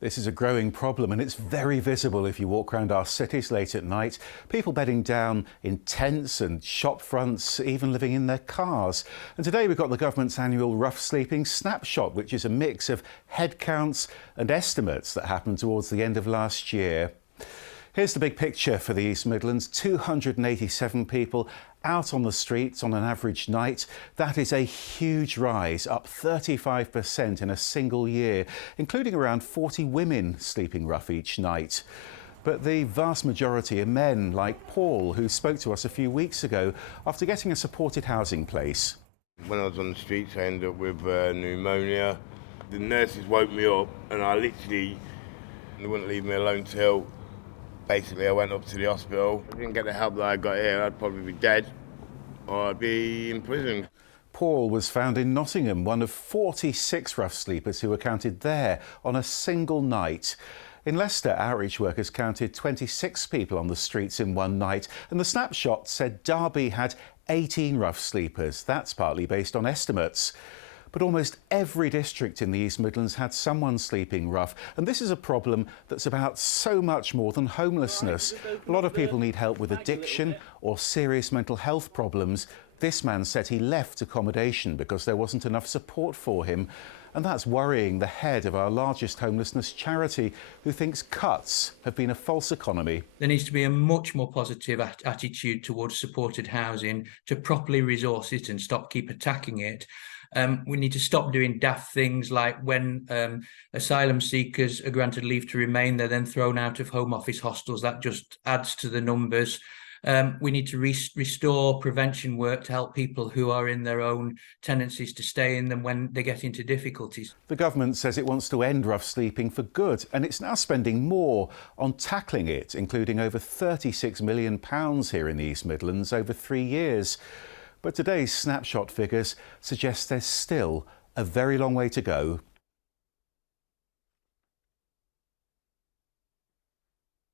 This is a growing problem and it's very visible if you walk around our cities late at night. People bedding down in tents and shop fronts, even living in their cars. And today we've got the government's annual rough sleeping snapshot, which is a mix of head counts and estimates that happened towards the end of last year. Here's the big picture for the East Midlands. 287 people out on the streets on an average night. That is a huge rise, up 35% in a single year, including around 40 women sleeping rough each night. But the vast majority are men, like Paul, who spoke to us a few weeks ago after getting a supported housing place. When I was on the streets, I ended up with pneumonia. The nurses woke me up and they wouldn't leave me alone till basically I went up to the hospital. If I didn't get the help that I got here, I'd probably be dead or I'd be in prison. Paul was found in Nottingham, one of 46 rough sleepers who were counted there on a single night. In Leicester, outreach workers counted 26 people on the streets in one night, and the snapshot said Derby had 18 rough sleepers. That's partly based on estimates. But almost every district in the East Midlands had someone sleeping rough, and this is a problem that's about so much more than homelessness. A lot of people need help with addiction or serious mental health problems. This man said he left accommodation because there wasn't enough support for him, and that's worrying the head of our largest homelessness charity, who thinks cuts have been a false economy. There needs to be a much more positive attitude towards supported housing to properly resource it and keep attacking it. We need to stop doing daft things like when asylum seekers are granted leave to remain, they're then thrown out of Home Office hostels. That just adds to the numbers. We need to restore prevention work to help people who are in their own tenancies to stay in them when they get into difficulties. The government says it wants to end rough sleeping for good, and it's now spending more on tackling it, including over £36 million here in the East Midlands over 3 years. But today's snapshot figures suggest there's still a very long way to go.